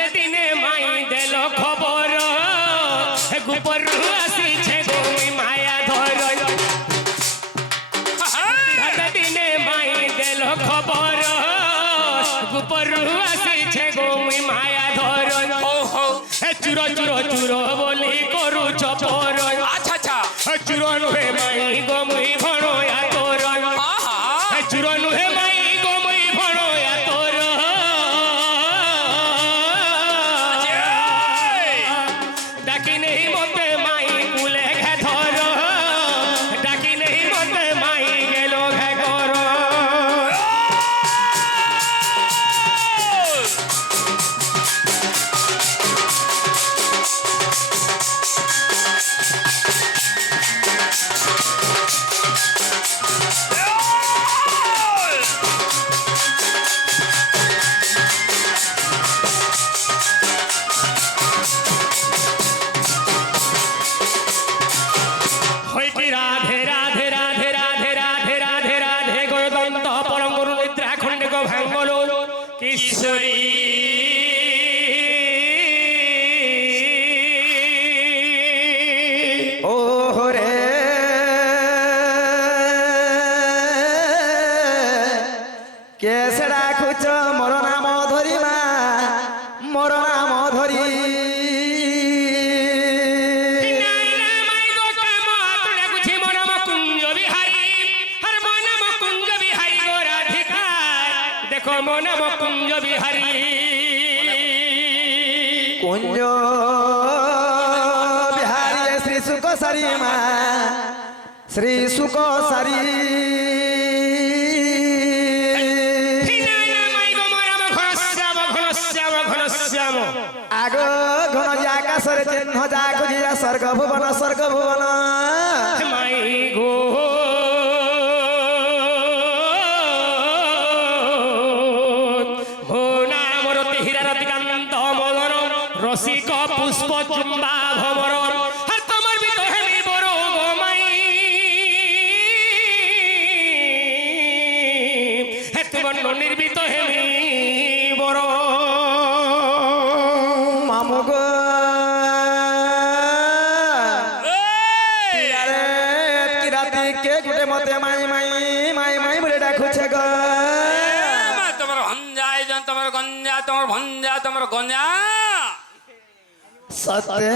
হতে দিনে মাই দেল খবর গোপর আসিছে গোমি মায়া ধর হতে দিনে মাই দেল খবর গোপর আসিছে গোমি মায়া ধর চুর চুর চুর বলি করু চপর আচ্ছা আচ্ছা চুর নুহে মাই গোমি ভণয়া তোর চুর নুহে মাই গোমি ভণয়া তোর ডাকি নেই মতে মাই কুলে ঘে ধর ডাকি নেই মতে মাই গেল ঘে কর হইটি রাধে রাধে রাধে রাধে রাধে রাধে রাধে গয়দন্ত পরম গুরু নিদ্রা খণ্ডে গো ভাঙ্গল কিশোরী ও রে কেসে ডাকুছ মোর নাম ধরি মা মোর নাম ধরি দেখো মন কুঞ্জ বিহারী কুঞ্জ বিহারী শ্রী সুখ সারি মা শ্রী সুখ সারি আগ ঘন আকাশরে চিহ্ন যা খুঁজিয়া স্বর্গ ভুবন মাই গো রসিক পুষ্প চুম্বা ভমর তোমার বিত হেমি বড় গোমাই তোমার নির্বিত হেমি বড় মামু গো রাতি কে গুটে মতে মাই মাই মাই মাই বলে ডাকুছে গো তোমার ভঞ্জায় তোমার গঞ্জা তোমার ভঞ্জা তোমার গঞ্জা সত্যে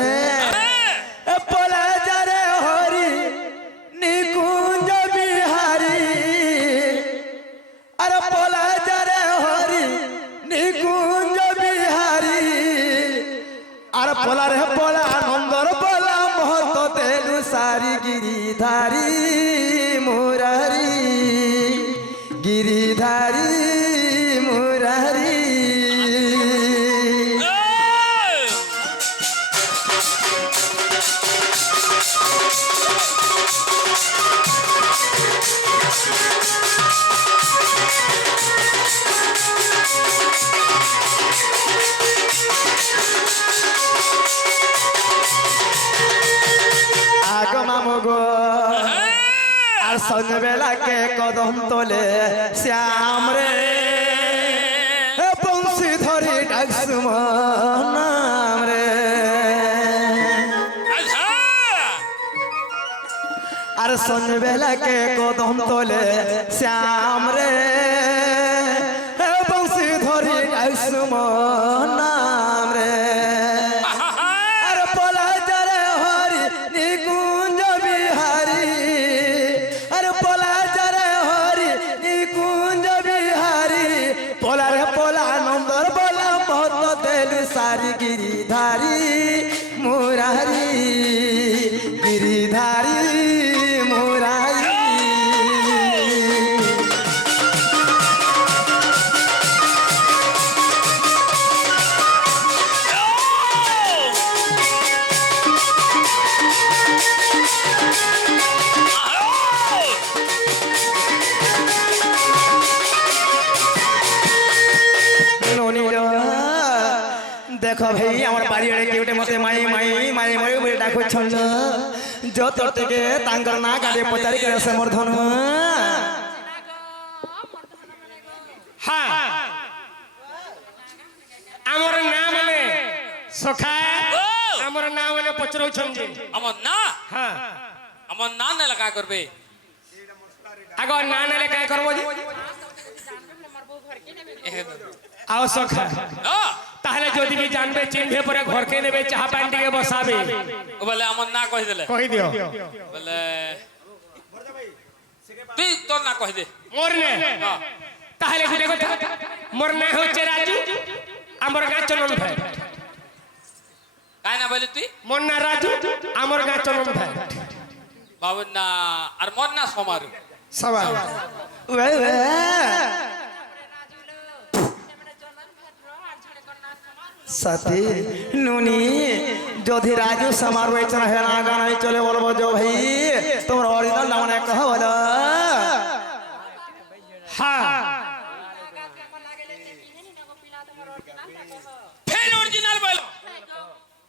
পলা যারে হরি নিকুঞ্জ বিহারী আরে পলা যারে হরি নিকুঞ্জ বিহারী আর পলা রে পলা নন্দর পলা মহত তেলু সারি গিরিধারী মুরারি গিরিধারী মুরারি আর সন্ধ্যেবেলা কে কদম তোলে শ্যাম রে বংশী ধরি ডাকসু নাম রে আর সন্ধ্যেবেলা কে কদম তোলে শ্যাম রে বংশী ধরি ডাকসু নাম রে सारी गिरिधारी मुरारी गिरिधारी मुरारी देखो भाई हमारे बाड़ी आड़े केउटे मते माई माई माई माई बोले डाको छन्न जो तोरते तांकर ना गाडे पचारी करे समर्थन हां हमर नाम ले সখা ও আমার নাম মানে পচরউছন যে আমার না হ্যাঁ আমার না নেলা কা করবে আগ না নেলে কাই করব যে আও সখা ও তাহলে যদি বি জানবে চিনবে পরে ঘরকে নেবে চাহা পানি দিকে বসাবে বলে আমার না কই দিলে কই দিও বলে তুই তোর না কই দে মোর নে তাহলে গুটে কথা মোর না হচ্ছে রাজু আমার গা চলন ভাই কাই না বলে তুই মোর না রাজু আমার গা চলন ভাই বাবু না আর মন না সমার সবাই সাথী নুনি যদি রাজু সমার হয়েছে না হেনা গানাই চলে বলবো যে ভাই তোমার অরিজিনাল নাম না কহ বলো হ্যাঁ ফের অরিজিনাল বলো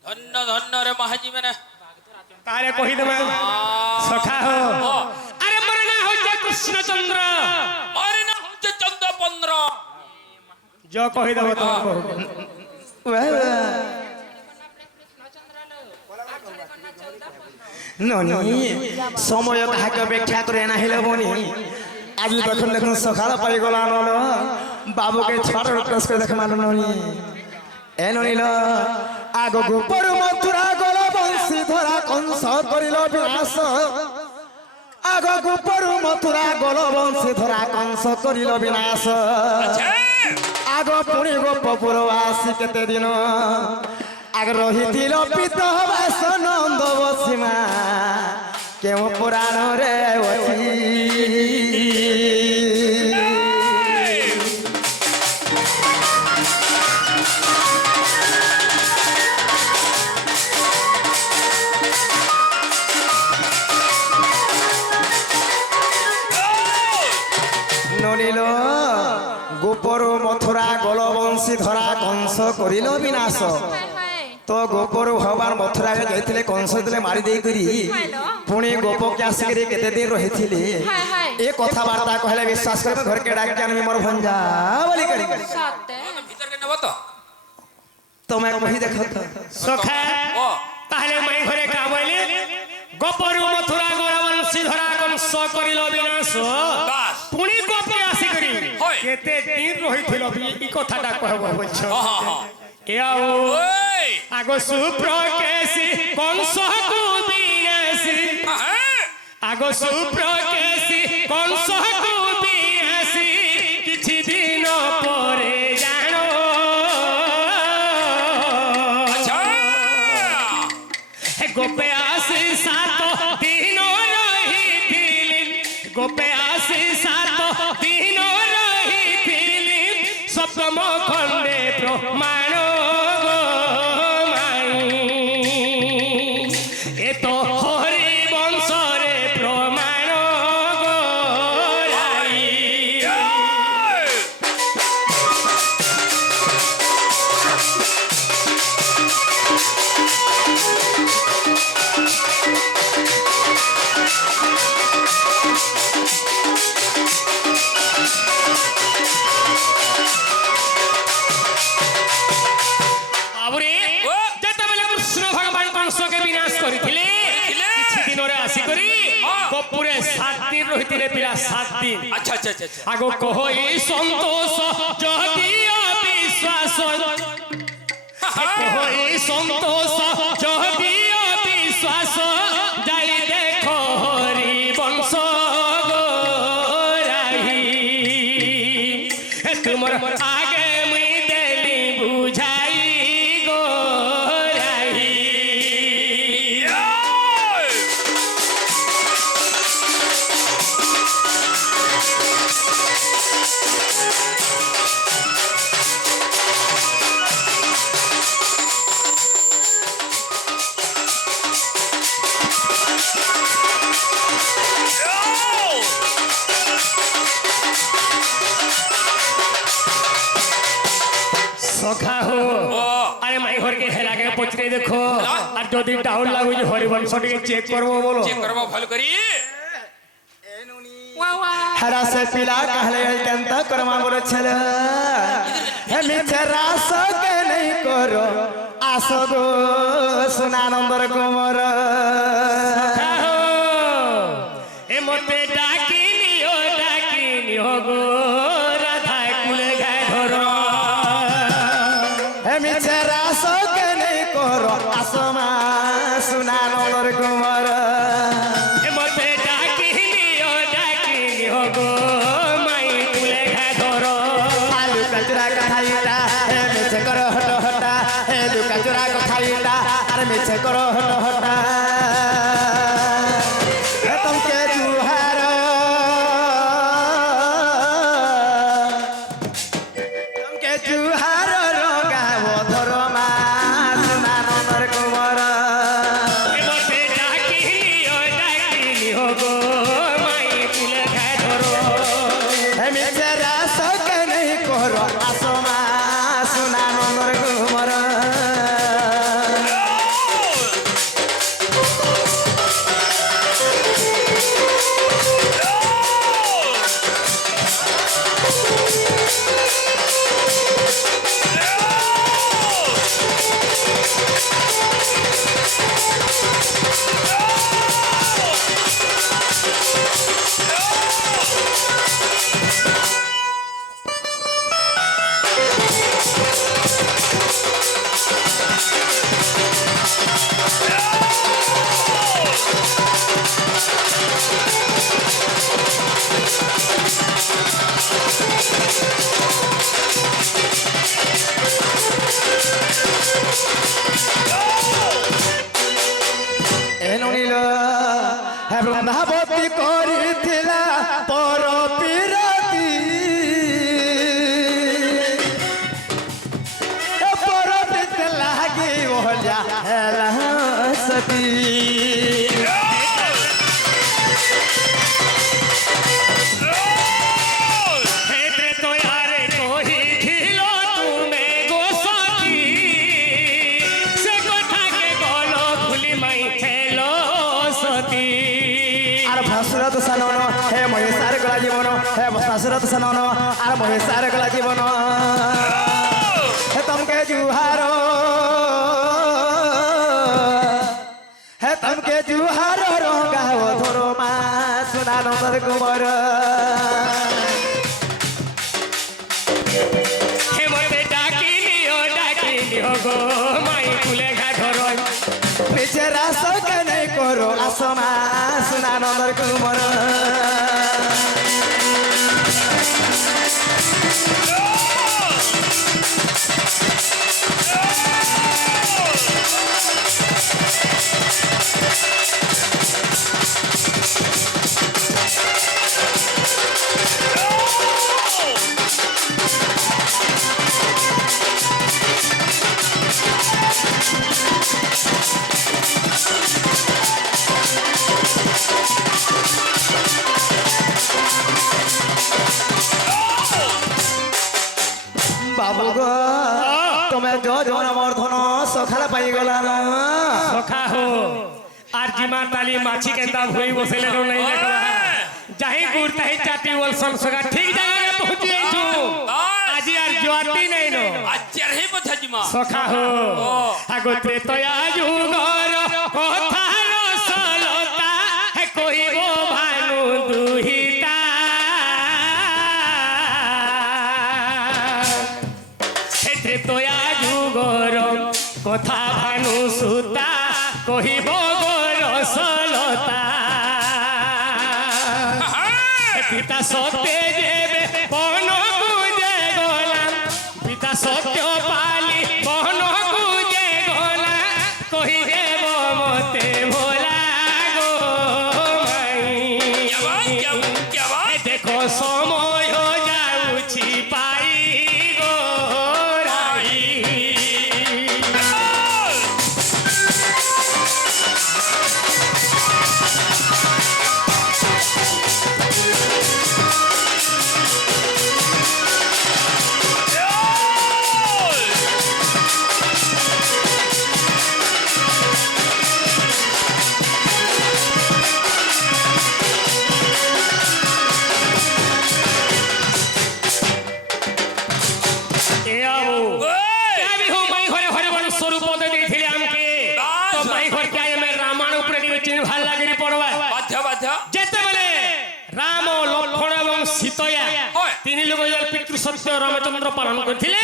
ধন্য ধন্য রে মাহাজি মানে তাহলে কহি দেবে সখা হো আরে মোর না হচ্ছে কৃষ্ণচন্দ্র মারে না হচ্ছে চন্দ্র 15 जो कही देव तुमको ননি সময় কাহাকে ব্যাখ্যা করে না হেলে বনি আজ দেখুন দেখুন সকাল পাই গলা নল বাবুকে ছড় ক্রস করে দেখ মান ননি এ ননিল আগগু পর মথুরা গল বংশী ধরা কংস করিল বিনাশ আগগু পর মথুরা গল বংশী ধরা কংস করিল বিনাশ আগ পুଣି গোপপুর আসি কেতে দিন আগ রহিছিল পিত বাস নন্দ বসিমা কেউ পুরাণরে অছি নলিল গোপর মথুরা গলবংশী ধরা কংস করিল বিনাশ তো গোপর ভগবান মথুরা যাইଥିଲେ কংস দিলে মারি ଦେଇକରି পুଣି ଗୋପକେ ଆସିକରି କେତେ ଦିନ ରହିଥିଲେ ଏ କଥାବାର୍ତ୍ତା କହିଲେ ବିଶ୍ୱାସ କରିବେ ଘରକେ ଡାକି ଆଣିବି ମୋର ଭଞ୍ଜା ବୋଲି କରି ভিতর কে নেব তো ତମେ କହି ଦେଖ ତ सखा ও ताहले मई घरे का बोले गोपरु मथुरा गणवंशी धरा कंस करिल विनाश বাস पुणी गोपे आसी करी होय। केते दिन रहिथिल ई कथाटा कहबो बच्छ হ্যাঁ হ্যাঁ ए आओ ওই आगो सुप्रकेशी कंस को बिनासी হ্যাঁ आगो सुप्रकेशी कंस को बिनासी किछि दिन परे जानो আচ্ছা गोपे आसी सात दिन रहिथिली गोपे आसी सात दिन रहिथिली सप्तम खंडे प्रमाण गो माई ए तो हरि वंश रे प्रमाण गो राई बाबुरे ओ! जेतेबेले कृष्ण भगवान कंस के विनाश करिथिले किछि दिन रे आसी करी हाँ। गोपुरे 7 दिन रहिथिले पिला 7 दिन আচ্ছা আচ্ছা আচ্ছা আচ্ছা आगो कहोई संतोष जदि अविश्वास कहोई संतोष जदि अविश्वास जाई देखो हरि वंश गोराही तुमर आगे मुई देली बुझाई गोराही सखा हो अरे माई घर के हेला के पचरे देखो और जदि डाउन लागु जे हरिवंश के चेक करबो बोलो চেক করব ভালো করি हरा से पिला कहले केंता करमा बोले छल हे मिथे रास के नहीं करो আস গো সোনানন্দর কুমর এ মতে ডাকিনিও গো রাধা কুলে গায়ে ধরো হে মিছে রাস কেনে কর আসমা সোনানন্দর কুমর এ মতে ডাকিনিও গো মাই কুলে গায়ে ধরো আলু কাচুরা কথাইলা হে মিছে কর হট হটা হে লু কাচুরা কথাইলা আর মিছে কর হট হটা হে তোমকে জুহার তোমকে জুহার রগাব ধর মা সোনানন্দর কুমর এ মতে ডাকিনিও গো মাই কুলে গায়ে ধরো হে মিছে রাস কেনে কর আসমা সোনানন্দর কুমর এনুনিল হে ব্রহ্মাবতী করিথিলা পর পিরতি পর পিতে লাগি ওহলিয়া হেলা সতী হেতে তো আরে কহিছিল তুমি গো সতী সে কথাকে গল ভুলি মাই খেলো সতী আর ভাসুরত সানন হে মহেশার গলা জীবন হে ভাসুরত সানন আর মহেশার গলা জীবন হে তমকে জুহার হে তমকে জুহার রঙ্গাও ধর মা সোনানন্দর কুমর হে মতে ডাকিনিও গো মাই কুলে গা ধরো পিছে রাস কেনে করো আসমা সোনানন্দর কুমর বাবু গো তুমি যোজন মর্ধন সখাল পাইগলা না সখা হো আর জিমা তালি মাছি কেন্দা ভুই বসেলে নাই দেখো যাহি গুড় তাহি চাটি বল সখা ঠিক জায়গায় পৌঁছি আইছু আজি আর জোয়াতি নাই নো আচ্ছা হে পথাজিমা সখা হো আগতে তয়া যুগর কথার সলতা কইব ভানু দুহিতা হেতে তয়া যুগর কথা ভানু সুতা কহিব গোর সলতা পিতা সত্যে দেবে বন গুজে গোলাম পিতা সত্য পালি বন গুজে গোলা কহি দেব মতে ভোলা গো মাই দেখো সময় যাউছি পাই গো রাই মৃত্যু সত্য রামচন্দ্র পালন করছিলে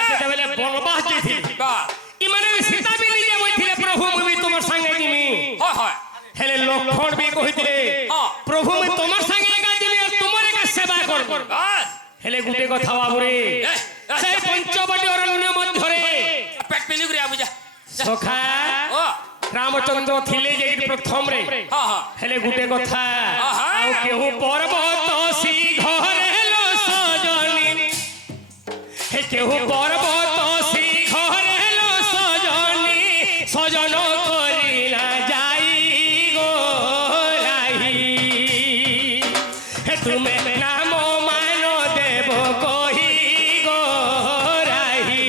সেତେବେଳେ বনবাস ଯାଇଥିଲେ বাস ইমানে সীতা বি নিজে বইଥିଲେ প্রভু মুই তোমার সঙ্গে জিমি হয় হয় হেলে লক্ষণ বি কইଥିଲେ প্রভু মুই তোমার সঙ্গে একা জিমি আর তোমার একা সেবা করব বাস হেলে গুটে কথা বাবুরে সেই পঞ্চবটি অরণ্য মধ্যরে পেট পেলি করে আবুজা সখা ও রামচন্দ্র থিলে যে প্রথম রে হ্যাঁ হ্যাঁ হেলে গুটে কথা আউ কেহু পর্বত সি ঘরে লো সজনি হে কেহু পর্বত সি ঘরে লো সজনি সজন করি না যাই গো রাহি হে তুমি নাম মান দেব কহি গো রাহি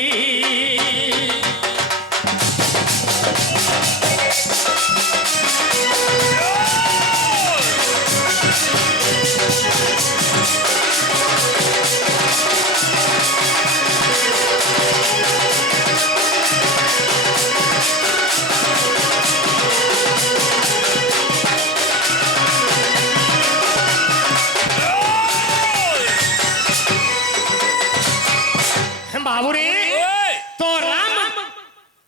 বাবুরে ওই তো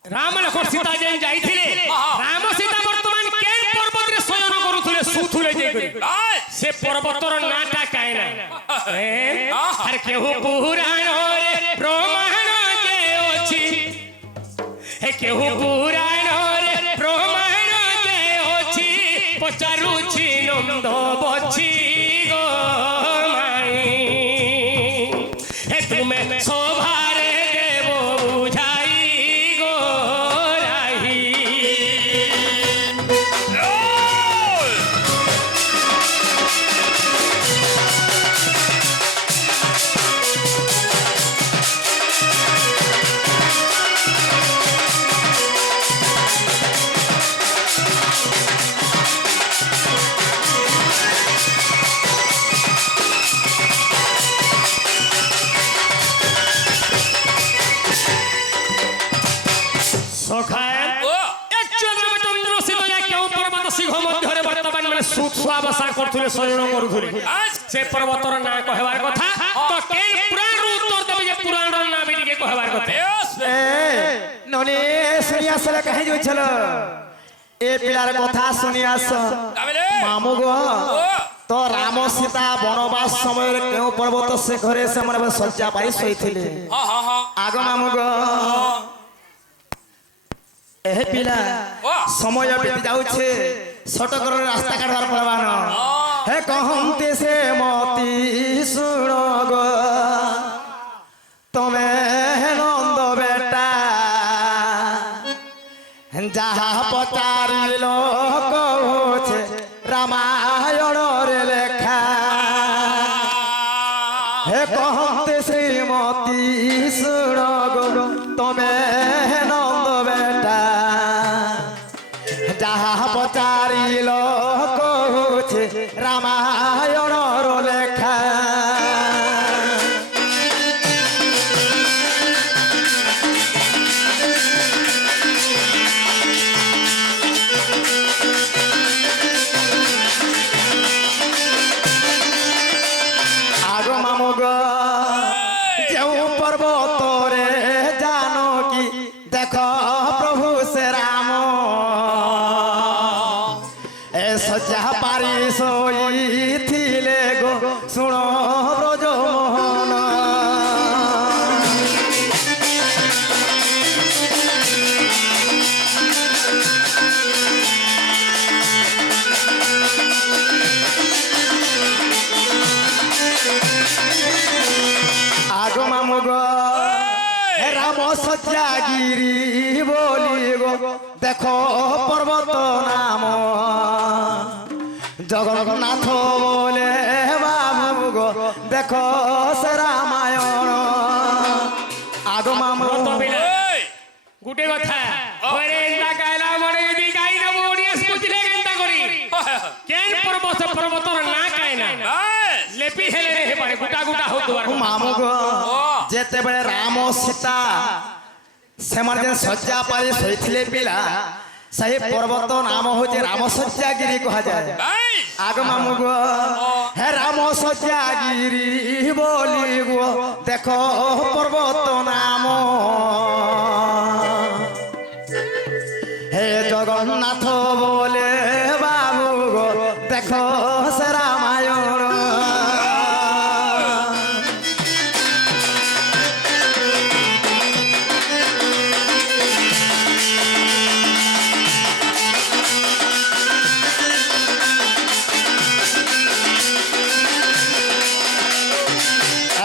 রাম লক্ষ্মণ সীতা যে যাইଥିଲେ রাম সীতা বর্তমান কেন পর্বতরে শয়ন করুଥିଲେ শুথুলে যে করে বাস সে পর্বতর নাটা কায় না আর কেহু পুরাণরে প্রমাণ যে অছি হে কেহু পুরাণরে প্রমাণ যে অছি পচারুছি নন্দ বছি গো মাই হে তুমি শোভারে দেব বুঝাই গো রাহি সখায় ও রামচন্দ্র সীতা কেউ পর্বত সিংহ মধ্যরে বর্তমান মানে সুৎসুয়া বসা করুলে শয়ন করুলে বাস সে পর্বতর না কহবার কথা তো কেন পুরাণ উত্তর দেবে যে পুরাণর না বিটিকে কহবার কথা বেশ এ ননি শুনি আসলে কাহি যাইছিল এ পিলার কথা শুনি আস তাহলে মামু গো ও তো রাম সীতা বনবাস সময়ের কেউ পর্বত শিখরে ସେମାନେ শয্যা পাই শୋଇଥିଲେ হ্যাঁ হ্যাঁ হ্যাঁ আগ মামু গো এ পিলা ও সময় বিতি যাচ্ছে সটকর রাস্তা কাটবার পড়বান হে কহন্তে সে মতি শুণ গো তমে নন্দ বেটা যাহা পচারিল কହୁছে রামায়ণর লেখা হে কহন্তে শ্রীমতী শুণ গো তমে নন্দ বেটা যাহা পচারিল কହୁছে রামায়ণর লেখা আগ মামু গো যেউ পর্বতরে জানো কি দেখ প্রভু সে রাম এ শয্যা পারি শোইଥିଲେ গো শুণ ব্রজ মোহন আগ মামু গো হে রাম শয্যা গিরি বলি গো দেখো পর্বত নাম জগন্নাথ বলে বাবু গো দেখো সে রামায়ণ আগ মামু ওই গুটে কথা ওরে এন্তা গাইলা মনে যদি গাই না ওডিএস বুঝলে কেনতা করি কেন পর্বতর না কায় না বাস লেপি হেলে রে পারে গুটা গুটা হো দুয়ার মামু গো যেতেବେଳେ রাম সীতা ସେମାନେ ଯେନ୍ ଶଯ୍ୟା ପାରି ଶୋଇଥିଲେ ପିଲା ସେହି ପର୍ବତ ନାମ ହଉଛି ରାମଶଯ୍ୟାଗିରି କୁହାଯାଏ ବାସ୍ আগ মামু গো হে রাম সজ্জাগিরি বলি গো দেখো পর্বত নাম হে জগন্নাথ বলে বাবু গো দেখো সে রামায়ণ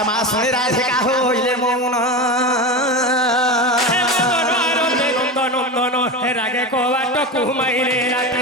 মা শুনে রাধিকা হইলে মন নন্দন হে রাগে কোবাট কুমাইলে রাতে